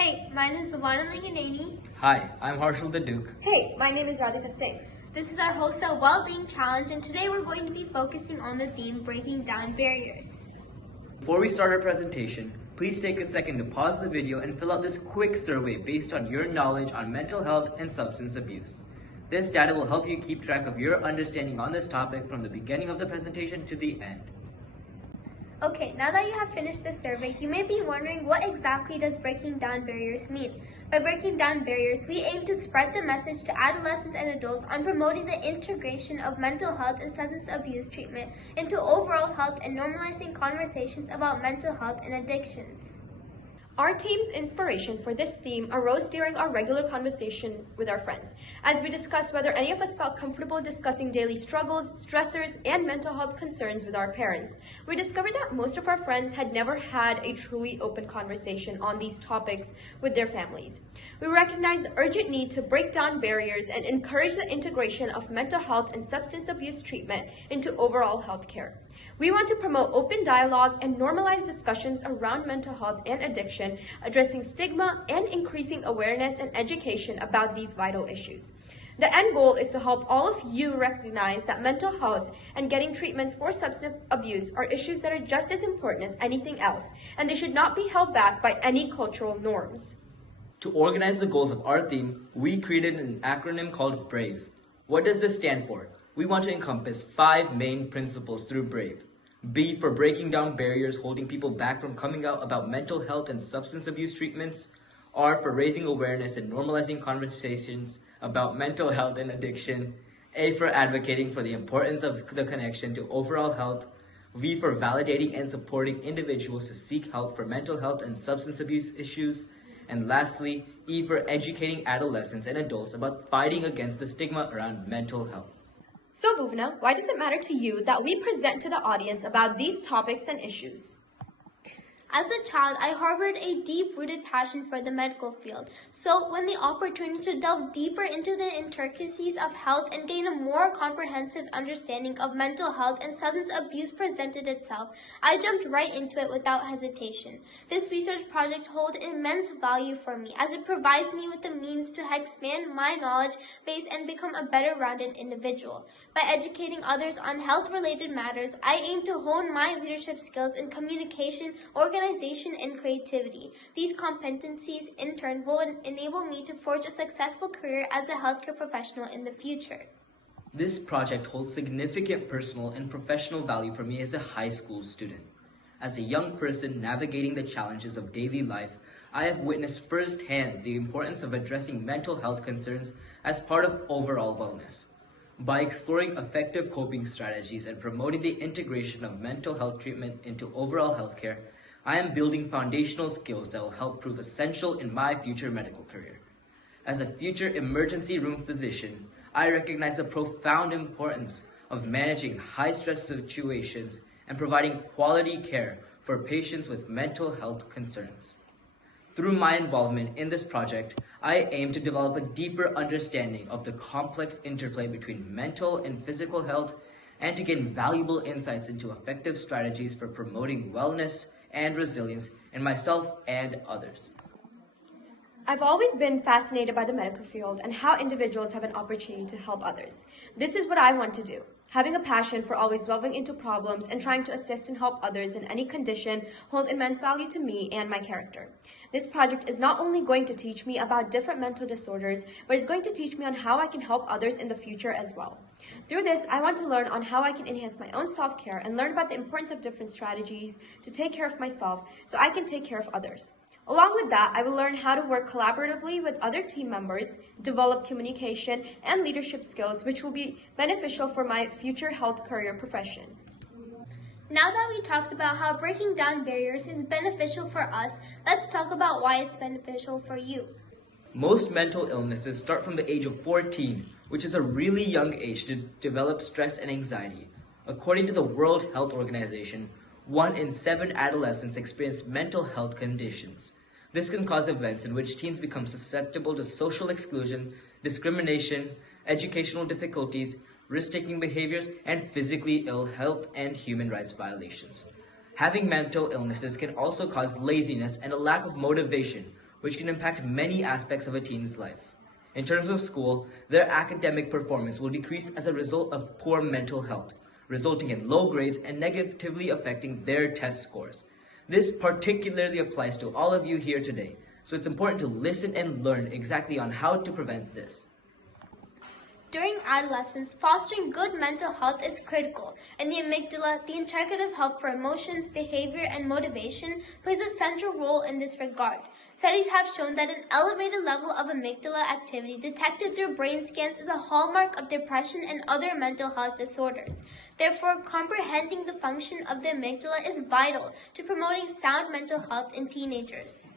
Hey, my name is Bhavana Linganeni. Hi, I'm Harshal the Duke. Hey, my name is Radhika Singh. This is our HOSA Wellbeing Challenge, and today we're going to be focusing on the theme breaking down barriers. Before we start our presentation, please take a second to pause the video and fill out this quick survey based on your knowledge on mental health and substance abuse. This data will help you keep track of your understanding on this topic from the beginning of the presentation to the end. Okay, now that you have finished this survey, you may be wondering what exactly does breaking down barriers mean? By breaking down barriers, we aim to spread the message to adolescents and adults on promoting the integration of mental health and substance abuse treatment into overall health and normalizing conversations about mental health and addictions. Our team's inspiration for this theme arose during our regular conversation with our friends, as we discussed whether any of us felt comfortable discussing daily struggles, stressors, and mental health concerns with our parents. We discovered that most of our friends had never had a truly open conversation on these topics with their families. We recognized the urgent need to break down barriers and encourage the integration of mental health and substance abuse treatment into overall health care. We want to promote open dialogue and normalize discussions around mental health and addiction, addressing stigma and increasing awareness and education about these vital issues. The end goal is to help all of you recognize that mental health and getting treatments for substance abuse are issues that are just as important as anything else, and they should not be held back by any cultural norms. To organize the goals of our theme, we created an acronym called BRAVE. What does this stand for? We want to encompass 5 main principles through BRAVE. B for breaking down barriers holding people back from coming out about mental health and substance abuse treatments. R for raising awareness and normalizing conversations about mental health and addiction. A for advocating for the importance of the connection to overall health. V for validating and supporting individuals to seek help for mental health and substance abuse issues. And lastly, E for educating adolescents and adults about fighting against the stigma around mental health. So Bhuvana, why does it matter to you that we present to the audience about these topics and issues? As a child, I harbored a deep-rooted passion for the medical field. So when the opportunity to delve deeper into the intricacies of health and gain a more comprehensive understanding of mental health and substance abuse presented itself, I jumped right into it without hesitation. This research project holds immense value for me as it provides me with the means to expand my knowledge base and become a better-rounded individual. By educating others on health-related matters, I aim to hone my leadership skills in communication, organization, and creativity. These competencies, in turn, will enable me to forge a successful career as a healthcare professional in the future. This project holds significant personal and professional value for me as a high school student. As a young person navigating the challenges of daily life, I have witnessed firsthand the importance of addressing mental health concerns as part of overall wellness. By exploring effective coping strategies and promoting the integration of mental health treatment into overall healthcare, I am building foundational skills that will help prove essential in my future medical career. As a future emergency room physician, I recognize the profound importance of managing high-stress situations and providing quality care for patients with mental health concerns. Through my involvement in this project, I aim to develop a deeper understanding of the complex interplay between mental and physical health and to gain valuable insights into effective strategies for promoting wellness and resilience in myself and others. I've always been fascinated by the medical field and how individuals have an opportunity to help others. This is what I want to do. Having a passion for always delving into problems and trying to assist and help others in any condition hold immense value to me and my character. This project is not only going to teach me about different mental disorders, but it's going to teach me on how I can help others in the future as well. Through this, I want to learn on how I can enhance my own self-care and learn about the importance of different strategies to take care of myself so I can take care of others. Along with that, I will learn how to work collaboratively with other team members, develop communication and leadership skills, which will be beneficial for my future health career profession. Now that we talked about how breaking down barriers is beneficial for us, let's talk about why it's beneficial for you. Most mental illnesses start from the age of 14, which is a really young age to develop stress and anxiety. According to the World Health Organization, 1 in 7 adolescents experience mental health conditions. This can cause events in which teens become susceptible to social exclusion, discrimination, educational difficulties, risk-taking behaviors, and physically ill health and human rights violations. Having mental illnesses can also cause laziness and a lack of motivation, which can impact many aspects of a teen's life. In terms of school, their academic performance will decrease as a result of poor mental health, resulting in low grades and negatively affecting their test scores. This particularly applies to all of you here today, so it's important to listen and learn exactly on how to prevent this. During adolescence, fostering good mental health is critical, and the amygdala, the interpretive hub for emotions, behavior, and motivation, plays a central role in this regard. Studies have shown that an elevated level of amygdala activity detected through brain scans is a hallmark of depression and other mental health disorders. Therefore, comprehending the function of the amygdala is vital to promoting sound mental health in teenagers.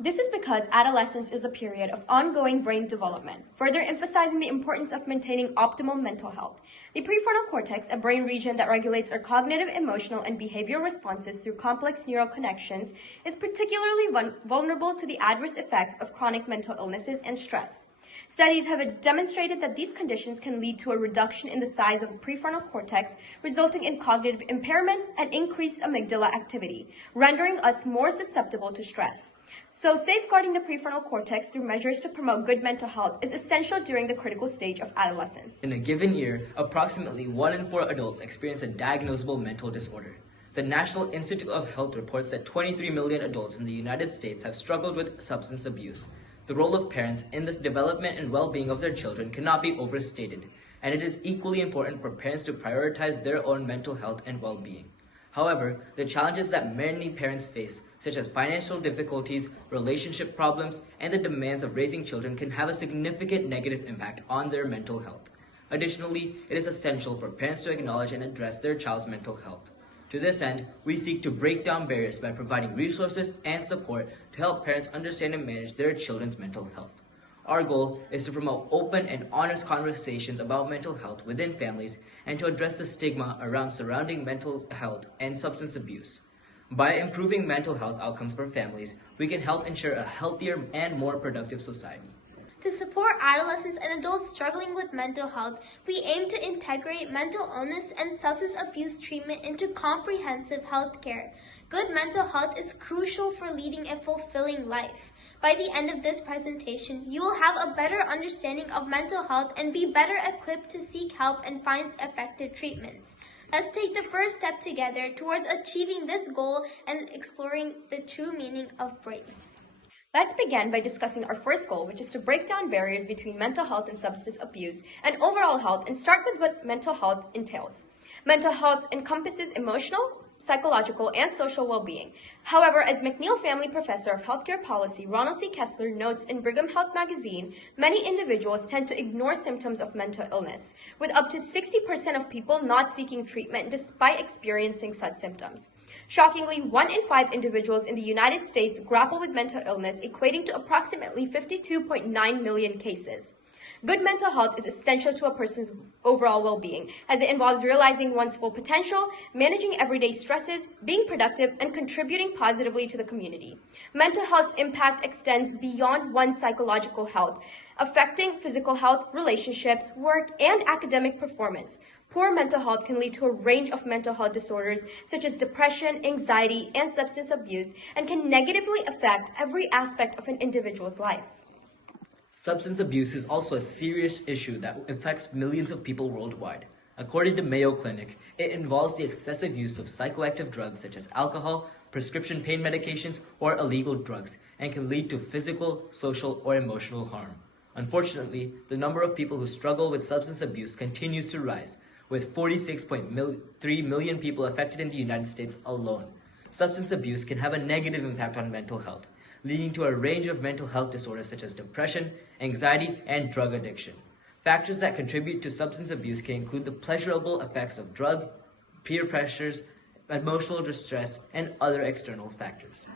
This is because adolescence is a period of ongoing brain development, further emphasizing the importance of maintaining optimal mental health. The prefrontal cortex, a brain region that regulates our cognitive, emotional, and behavioral responses through complex neural connections, is particularly vulnerable to the adverse effects of chronic mental illnesses and stress. Studies have demonstrated that these conditions can lead to a reduction in the size of the prefrontal cortex, resulting in cognitive impairments and increased amygdala activity, rendering us more susceptible to stress. So, safeguarding the prefrontal cortex through measures to promote good mental health is essential during the critical stage of adolescence. In a given year, approximately 1 in 4 adults experience a diagnosable mental disorder. The National Institute of Health reports that 23 million adults in the United States have struggled with substance abuse. The role of parents in the development and well-being of their children cannot be overstated, and it is equally important for parents to prioritize their own mental health and well-being. However, the challenges that many parents face, such as financial difficulties, relationship problems, and the demands of raising children, can have a significant negative impact on their mental health. Additionally, it is essential for parents to acknowledge and address their child's mental health. To this end, we seek to break down barriers by providing resources and support to help parents understand and manage their children's mental health. Our goal is to promote open and honest conversations about mental health within families and to address the stigma around surrounding mental health and substance abuse. By improving mental health outcomes for families, we can help ensure a healthier and more productive society. To support adolescents and adults struggling with mental health, we aim to integrate mental illness and substance abuse treatment into comprehensive health care. Good mental health is crucial for leading a fulfilling life. By the end of this presentation, you will have a better understanding of mental health and be better equipped to seek help and find effective treatments. Let's take the first step together towards achieving this goal and exploring the true meaning of BRAVE. Let's begin by discussing our first goal, which is to break down barriers between mental health and substance abuse and overall health, and start with what mental health entails. Mental health encompasses emotional, psychological, and social well-being. However, as McNeil Family Professor of Healthcare Policy Ronald C. Kessler notes in Brigham Health magazine, many individuals tend to ignore symptoms of mental illness, with up to 60% of people not seeking treatment despite experiencing such symptoms. Shockingly, 1 in 5 individuals in the United States grapple with mental illness, equating to approximately 52.9 million cases. Good mental health is essential to a person's overall well-being, as it involves realizing one's full potential, managing everyday stresses, being productive, and contributing positively to the community. Mental health's impact extends beyond one's psychological health, affecting physical health, relationships, work, and academic performance. Poor mental health can lead to a range of mental health disorders such as depression, anxiety, and substance abuse, and can negatively affect every aspect of an individual's life. Substance abuse is also a serious issue that affects millions of people worldwide. According to Mayo Clinic, it involves the excessive use of psychoactive drugs such as alcohol, prescription pain medications, or illegal drugs, and can lead to physical, social, or emotional harm. Unfortunately, the number of people who struggle with substance abuse continues to rise, with 46.3 million people affected in the United States alone. Substance abuse can have a negative impact on mental health, leading to a range of mental health disorders such as depression, anxiety, and drug addiction. Factors that contribute to substance abuse can include the pleasurable effects of drug, peer pressures, emotional distress, and other external factors.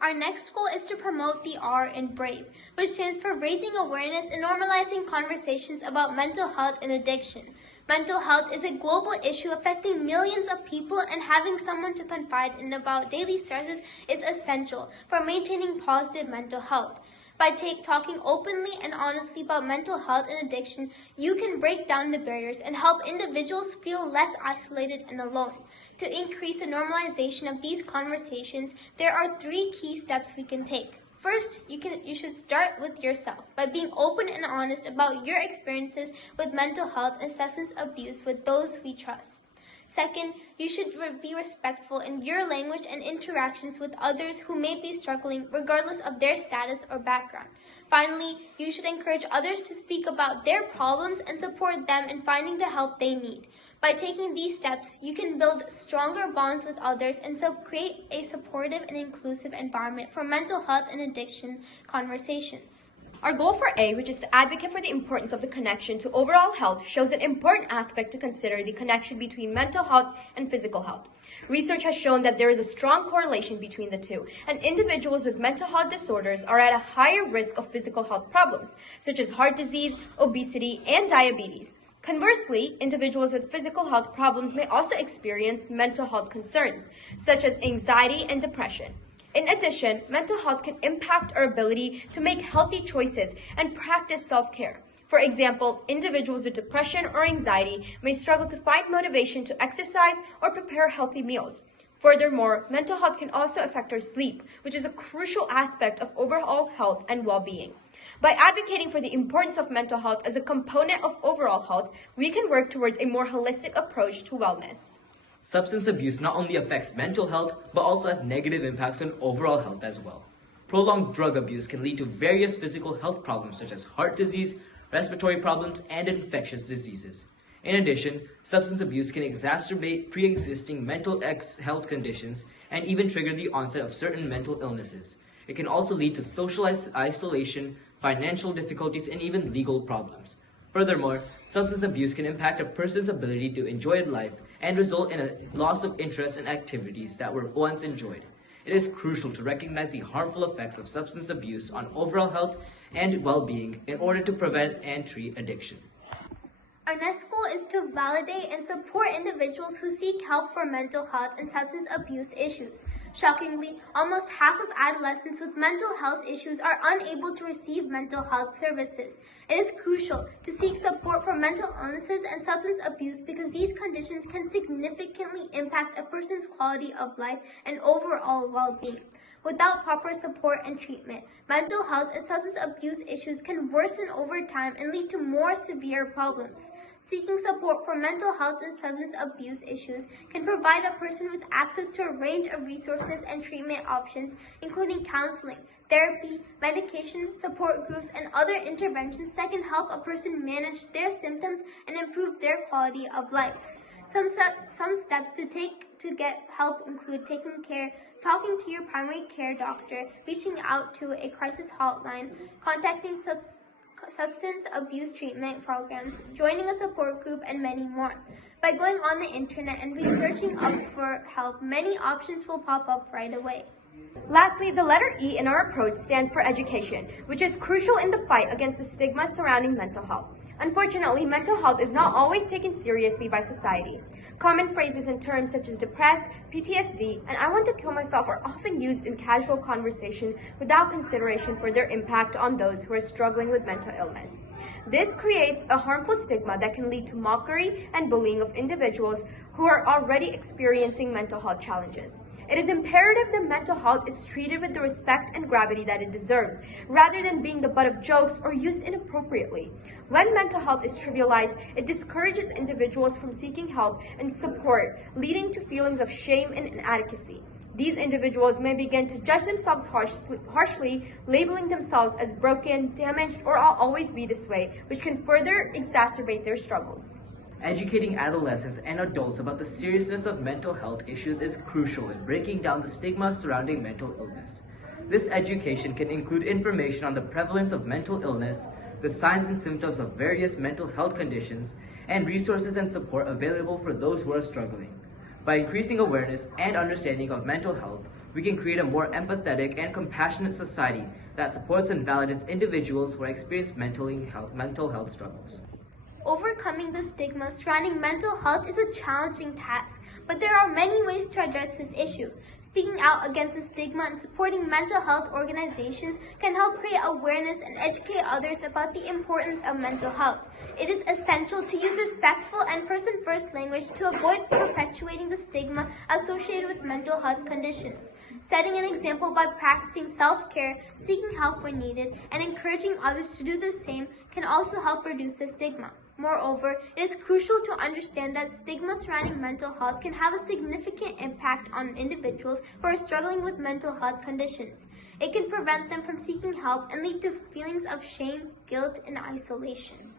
Our next goal is to promote the R in BRAVE, which stands for Raising Awareness and Normalizing Conversations about Mental Health and Addiction. Mental health is a global issue affecting millions of people, and having someone to confide in about daily stresses is essential for maintaining positive mental health. By talking openly and honestly about mental health and addiction, you can break down the barriers and help individuals feel less isolated and alone. To increase the normalization of these conversations, there are 3 key steps we can take. First, you should start with yourself by being open and honest about your experiences with mental health and substance abuse with those we trust. Second, you should be respectful in your language and interactions with others who may be struggling regardless of their status or background. Finally, you should encourage others to speak about their problems and support them in finding the help they need. By taking these steps, you can build stronger bonds with others and create a supportive and inclusive environment for mental health and addiction conversations. Our goal for A, which is to advocate for the importance of the connection to overall health, shows an important aspect to consider: the connection between mental health and physical health. Research has shown that there is a strong correlation between the two, and individuals with mental health disorders are at a higher risk of physical health problems, such as heart disease, obesity, and diabetes. Conversely, individuals with physical health problems may also experience mental health concerns, such as anxiety and depression. In addition, mental health can impact our ability to make healthy choices and practice self-care. For example, individuals with depression or anxiety may struggle to find motivation to exercise or prepare healthy meals. Furthermore, mental health can also affect our sleep, which is a crucial aspect of overall health and well-being. By advocating for the importance of mental health as a component of overall health, we can work towards a more holistic approach to wellness. Substance abuse not only affects mental health, but also has negative impacts on overall health as well. Prolonged drug abuse can lead to various physical health problems such as heart disease, respiratory problems, and infectious diseases. In addition, substance abuse can exacerbate pre-existing mental health conditions and even trigger the onset of certain mental illnesses. It can also lead to social isolation, financial difficulties, and even legal problems. Furthermore, substance abuse can impact a person's ability to enjoy life and result in a loss of interest in activities that were once enjoyed. It is crucial to recognize the harmful effects of substance abuse on overall health and well-being in order to prevent and treat addiction. Our next goal is to validate and support individuals who seek help for mental health and substance abuse issues. Shockingly, almost half of adolescents with mental health issues are unable to receive mental health services. It is crucial to seek support for mental illnesses and substance abuse because these conditions can significantly impact a person's quality of life and overall well-being. Without proper support and treatment, mental health and substance abuse issues can worsen over time and lead to more severe problems. Seeking support for mental health and substance abuse issues can provide a person with access to a range of resources and treatment options, including counseling, therapy, medication, support groups, and other interventions that can help a person manage their symptoms and improve their quality of life. Some steps to take to get help include talking to your primary care doctor, reaching out to a crisis hotline, contacting substance abuse treatment programs, joining a support group, and many more. By going on the internet and researching up for help, many options will pop up right away. Lastly, the letter E in our approach stands for education, which is crucial in the fight against the stigma surrounding mental health. Unfortunately, mental health is not always taken seriously by society. Common phrases and terms such as depressed, PTSD, and I want to kill myself are often used in casual conversation without consideration for their impact on those who are struggling with mental illness. This creates a harmful stigma that can lead to mockery and bullying of individuals who are already experiencing mental health challenges. It is imperative that mental health is treated with the respect and gravity that it deserves, rather than being the butt of jokes or used inappropriately. When mental health is trivialized, it discourages individuals from seeking help and support, leading to feelings of shame and inadequacy. These individuals may begin to judge themselves harshly, labeling themselves as broken, damaged, or I'll always be this way, which can further exacerbate their struggles. Educating adolescents and adults about the seriousness of mental health issues is crucial in breaking down the stigma surrounding mental illness. This education can include information on the prevalence of mental illness, the signs and symptoms of various mental health conditions, and resources and support available for those who are struggling. By increasing awareness and understanding of mental health, we can create a more empathetic and compassionate society that supports and validates individuals who experience mental health struggles. Overcoming the stigma surrounding mental health is a challenging task, but there are many ways to address this issue. Speaking out against the stigma and supporting mental health organizations can help create awareness and educate others about the importance of mental health. It is essential to use respectful and person-first language to avoid perpetuating the stigma associated with mental health conditions. Setting an example by practicing self-care, seeking help when needed, and encouraging others to do the same can also help reduce the stigma. Moreover, it is crucial to understand that stigma surrounding mental health can have a significant impact on individuals who are struggling with mental health conditions. It can prevent them from seeking help and lead to feelings of shame, guilt, and isolation.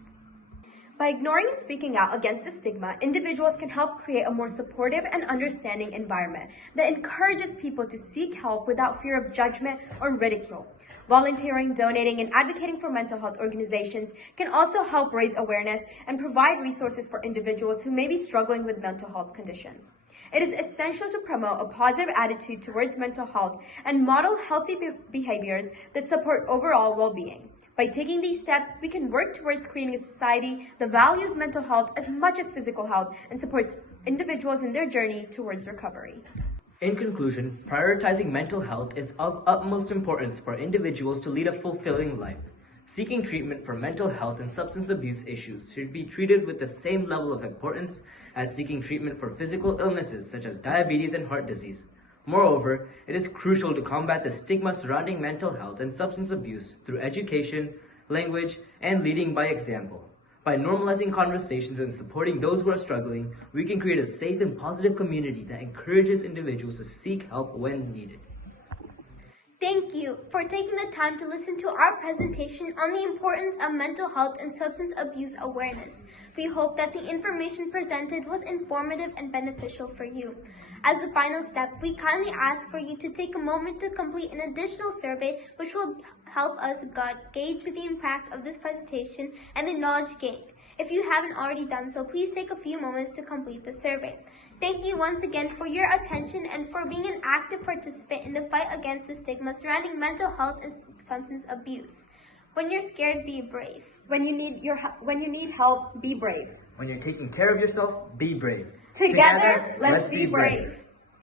By ignoring and speaking out against the stigma, individuals can help create a more supportive and understanding environment that encourages people to seek help without fear of judgment or ridicule. Volunteering, donating, and advocating for mental health organizations can also help raise awareness and provide resources for individuals who may be struggling with mental health conditions. It is essential to promote a positive attitude towards mental health and model healthy behaviors that support overall well-being. By taking these steps, we can work towards creating a society that values mental health as much as physical health and supports individuals in their journey towards recovery. In conclusion, prioritizing mental health is of utmost importance for individuals to lead a fulfilling life. Seeking treatment for mental health and substance abuse issues should be treated with the same level of importance as seeking treatment for physical illnesses such as diabetes and heart disease. Moreover, it is crucial to combat the stigma surrounding mental health and substance abuse through education, language, and leading by example. By normalizing conversations and supporting those who are struggling, we can create a safe and positive community that encourages individuals to seek help when needed. Thank you for taking the time to listen to our presentation on the importance of mental health and substance abuse awareness. We hope that the information presented was informative and beneficial for you. As the final step, we kindly ask for you to take a moment to complete an additional survey which will help us gauge the impact of this presentation and the knowledge gained. If you haven't already done so, please take a few moments to complete the survey. Thank you once again for your attention and for being an active participant in the fight against the stigma surrounding mental health and substance abuse. When you're scared, be brave. When you need help, be brave. When you're taking care of yourself, be brave. Together, let's be brave.